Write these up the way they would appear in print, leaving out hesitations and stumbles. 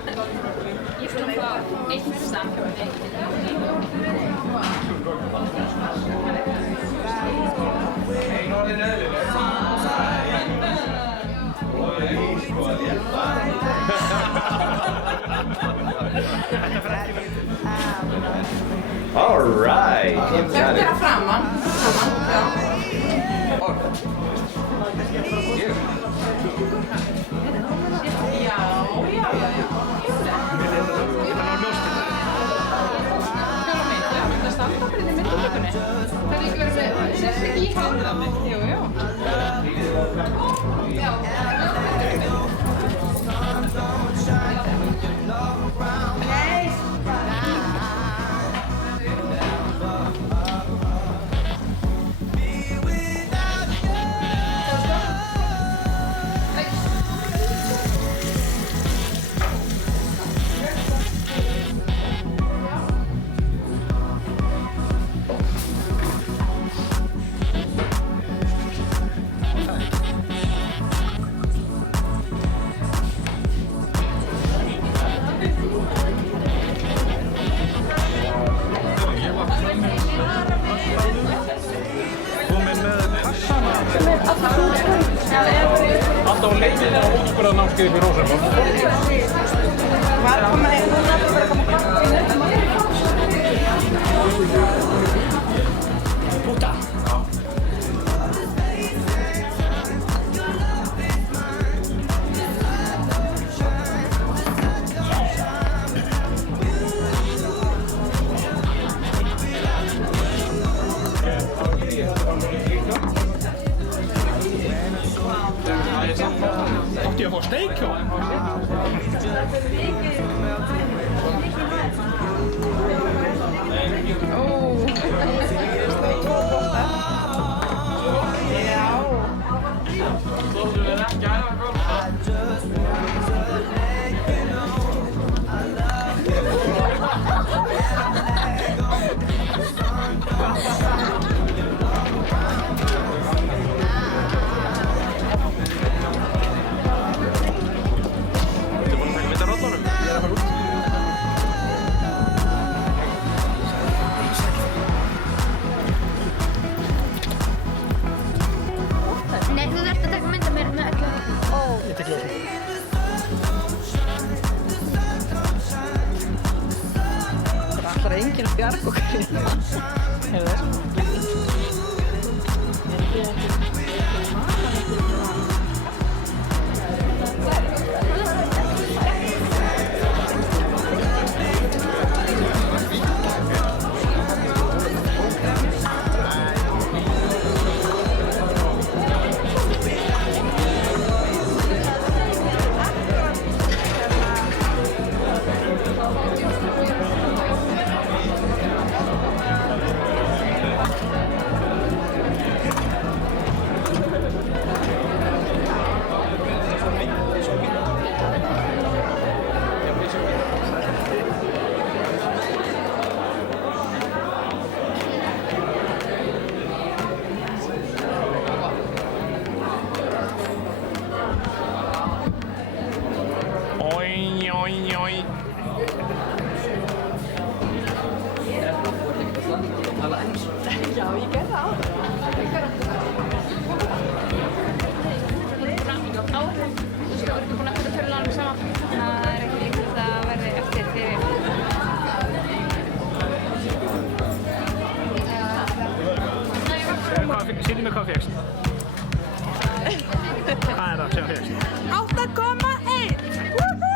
Ég fyrir náttúrulega eitt fyrsta. All right. Þetta er að framan. Alltaf á leiðinni á útskurðarnámskeiði fyrir Rósenborg. Var komið einn núna að vera að koma Puta! Átti ég að fá steik hjá? Nei, þú þarft að taka mynd af mér með öllu. Ég tek ljósið. Það ætlar enginn að bjarga okkur hérna. Hefur það? Sýndu mig hvað fékkst. Hvað er það sem fékkst? 8,1! Woohoo!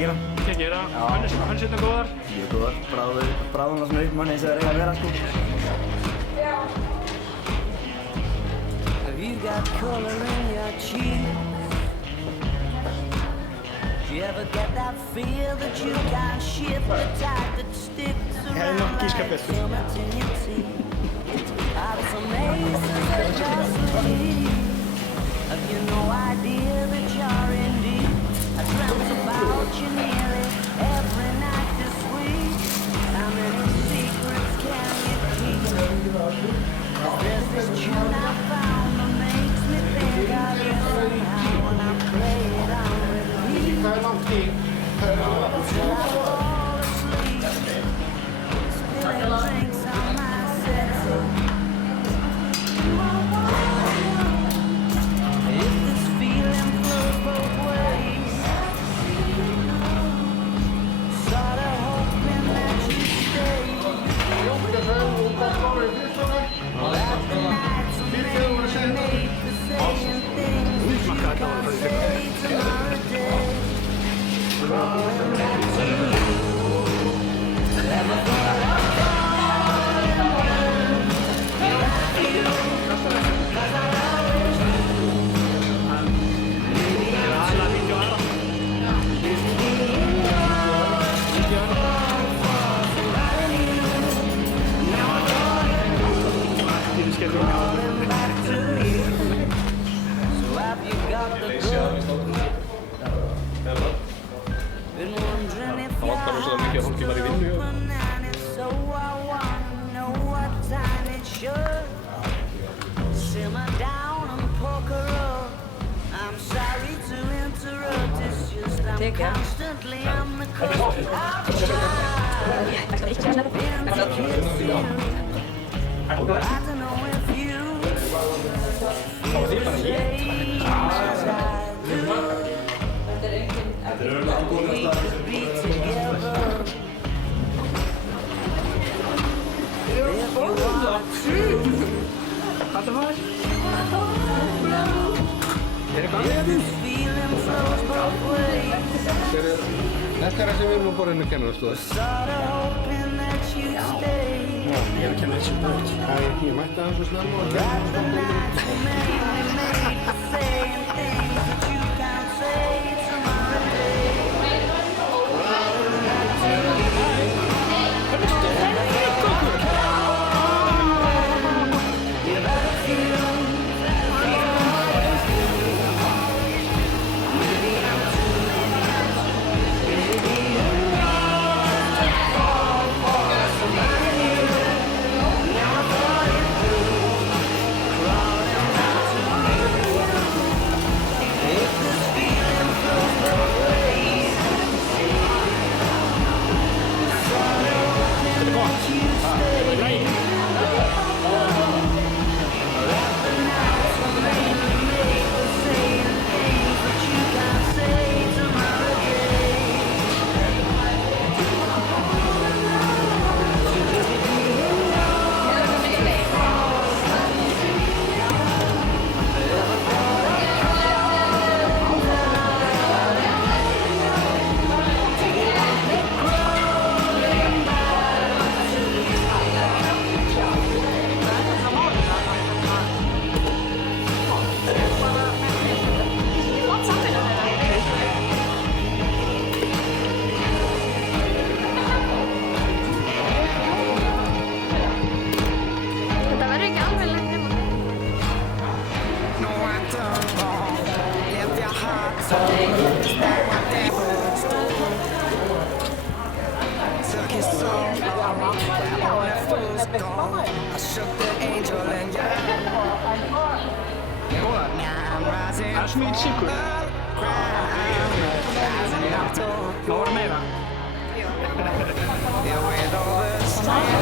gera. Gera. Hönsirna góðar? Mjög góðar. Bráðum svona upp manni eins og það eiga að vera, sko. Have you got color in your cheeks? Do you ever get that feel that you can't shift the tide that sticks around like summits in your teeth? Out some aces that just leave. Have you no idea that you're in deep? I dreamt about you nearly every night this week. How many secrets can you keep? There's this tune I found that makes me think of you somehow when I play it on repeat. Till I fall asleep, spilling drinks on my settee. If this feeling flows both ways, sorta hoping that you stay. That the nights are made for saying things that you can't say tomorrow day. Crawling back to you. Never thought I'd fall in love like you, 'cause I always knew. Maybe I'm too busy being yours to fall for somebody new. Now I'm crawling back to you. So have you got the goods? Been wondering if your heart's still open, and if so, I wanna know what time it should. Simmer down and poker up. I'm sorry to interrupt, it's just I'm constantly on the cusp. I've been to kiss you, but I don't know if you feel the same as I do. We could be together if you want to. If this feeling flows both ways, Þetta sem við erum á borðinu kennarastofu. sorta hoping that you'd stay. Ég er að kenna þessu börn. Ég mætti það svo snemma og That the nights were mainly made for saying things that you can't say tomorrow day. You better feel maybe I'm too busy being yours to fall for somebody new. Now I thought it through, crawling back to you. If this feeling flows both ways, sorta hoping that you stay. That the nights were mainly made for saying things that you can't say tomorrow day. Too busy being yours to fall. Never thought I'd fall in love. Crawling back to you. Þetta verður ekki alveg lengt nema. No, I done wrong. Left your heart torn. That what they was told. Took it so long. All that was gone. I shook the angel and now I'm rising. Það er smíð síkur. Rising up to Það var meira. yeah, with all the strength.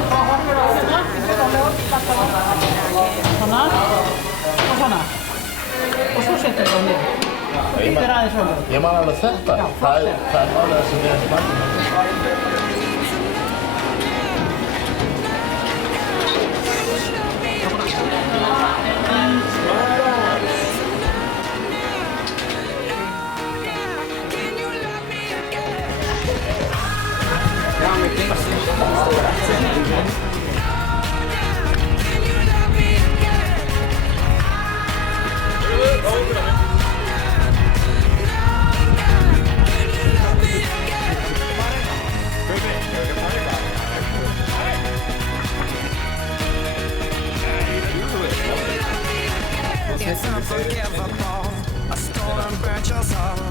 Svona og svona. Og svo setur það niður. Býtur aðeins svona. Ég man alveg þetta. Það er málega sem ég er smakið. Can you love me again? it's unforgivable. I stole and burnt your soul.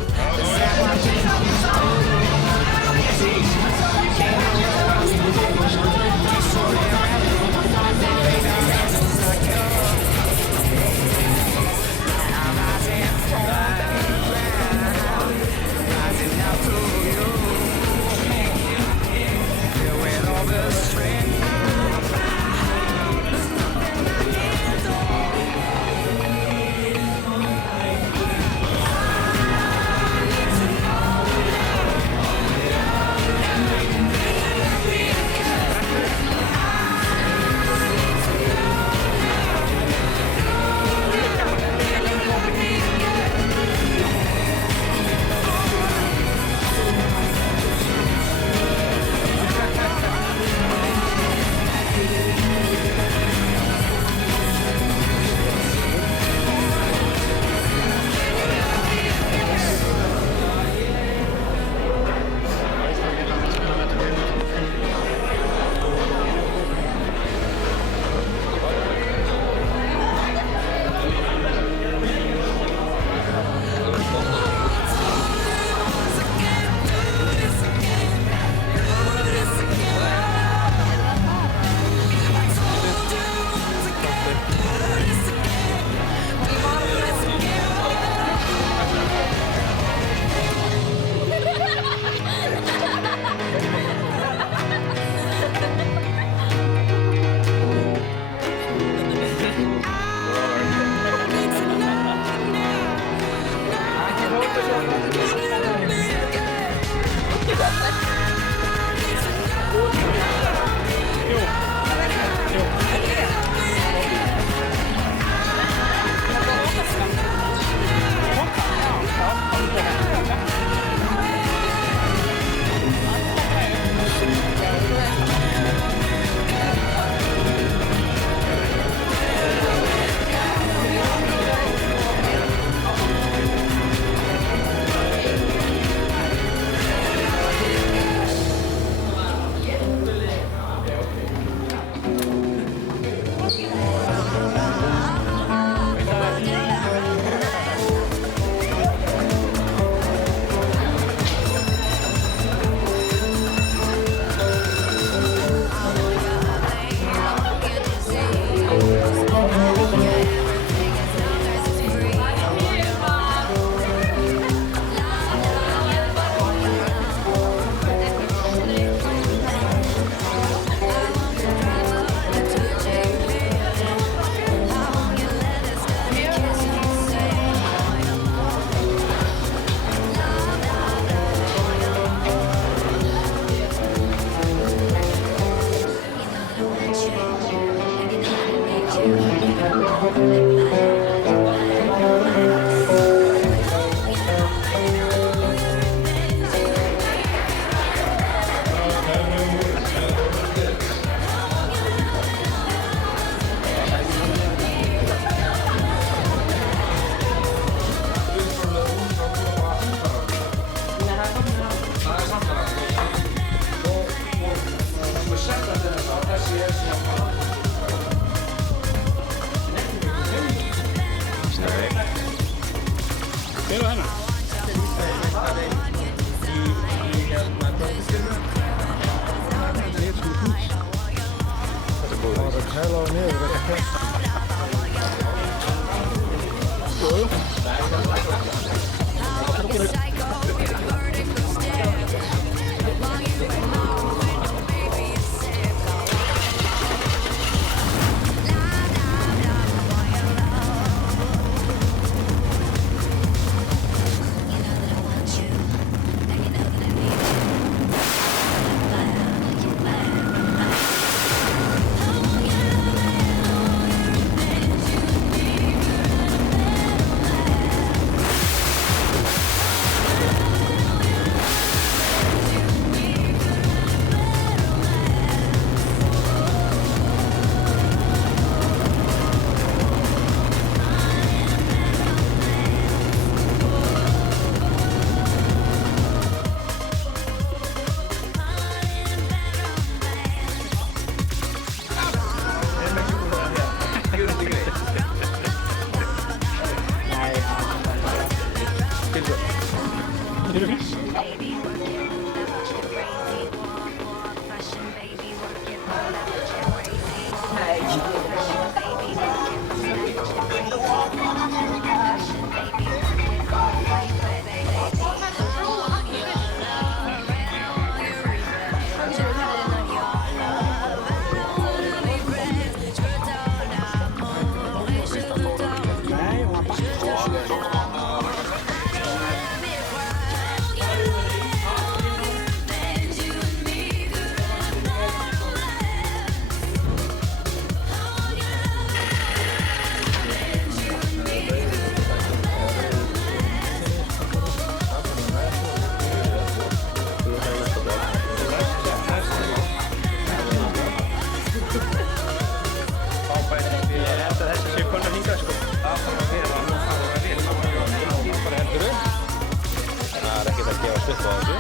upp á þessu.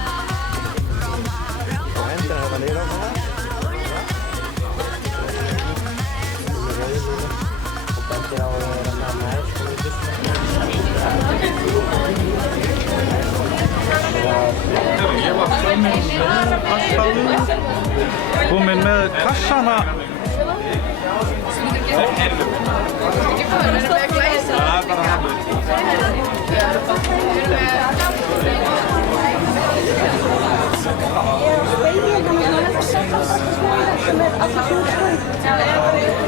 Og hendur hérna niður á hana. Og bendir á að vera með Ég var komin með kassana.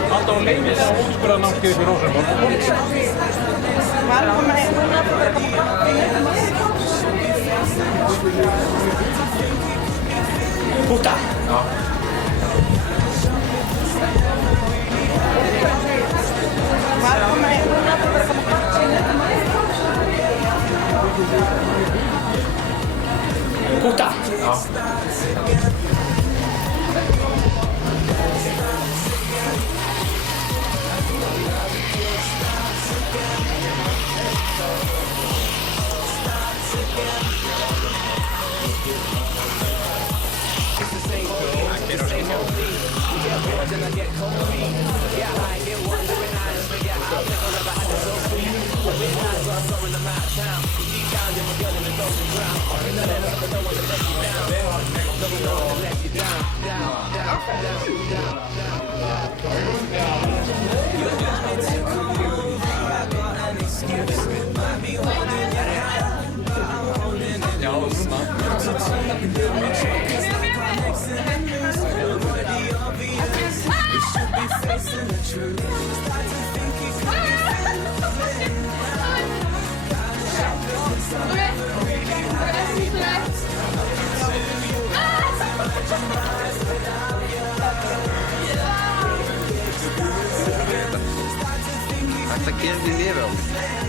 Alltaf á leiðinni á útskurðarnámskeiði fyrir Rósenborg. Puta! Ja. Puta! Ja. Þetta gerði lifa á mig.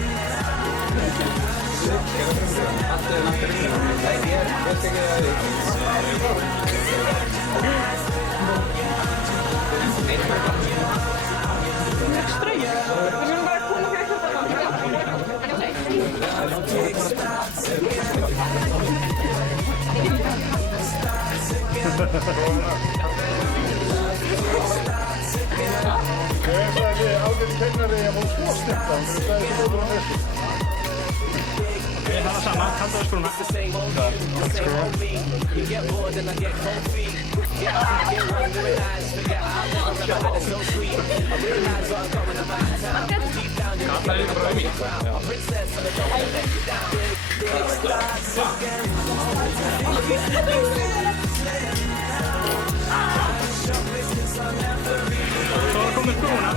Ágæti kennari að fá svo styrta, hann verður það ekki góður á þessu. Ég har það sama, kantaðu skrúna. Kallaði líka bara mín. Svo er komið skrúna.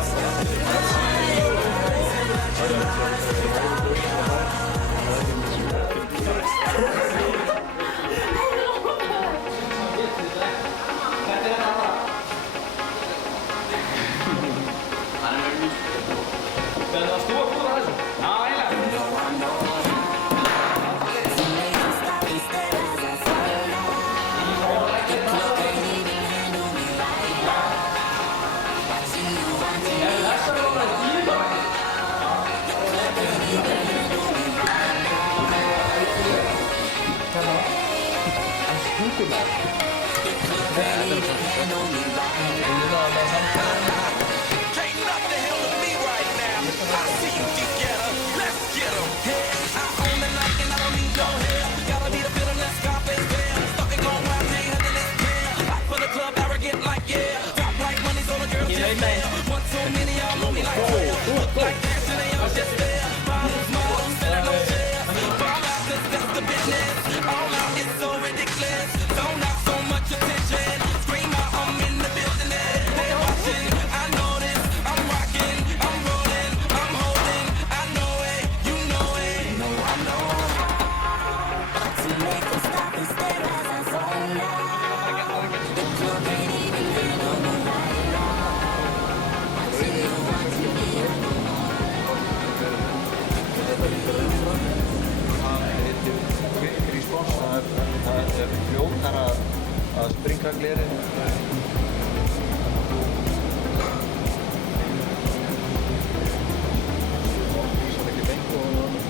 að springa glerið. Svo ekki lengur og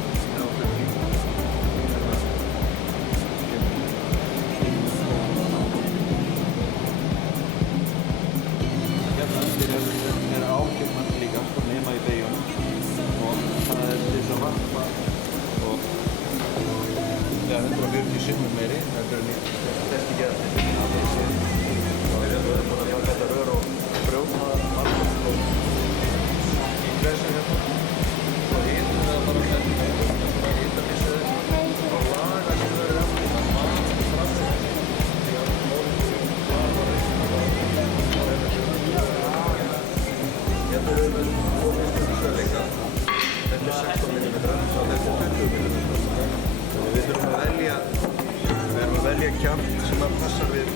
sinnum meiri, heldur en í Flesti gera þetta að þessi. Við erum búin að taka þetta rör og brjóta margum og í þessu hérna. Svo hitum við það bara með hitabissu og laga sem verður eftir að maður fram með því að mólum var bara hérna erum við komið sveigleika. Þetta er 16 mm og þetta er 20 mm. Við þurfum að velja kjarn sem að passa við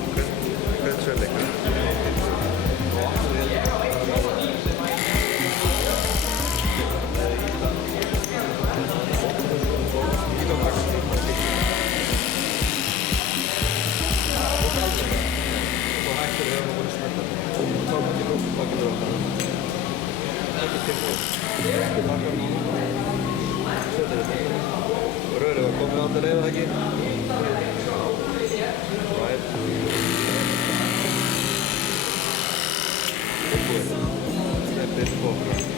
hvern sveigleika. Rörið var komið átt að reyða það ekki. Right. Þetta er bókra.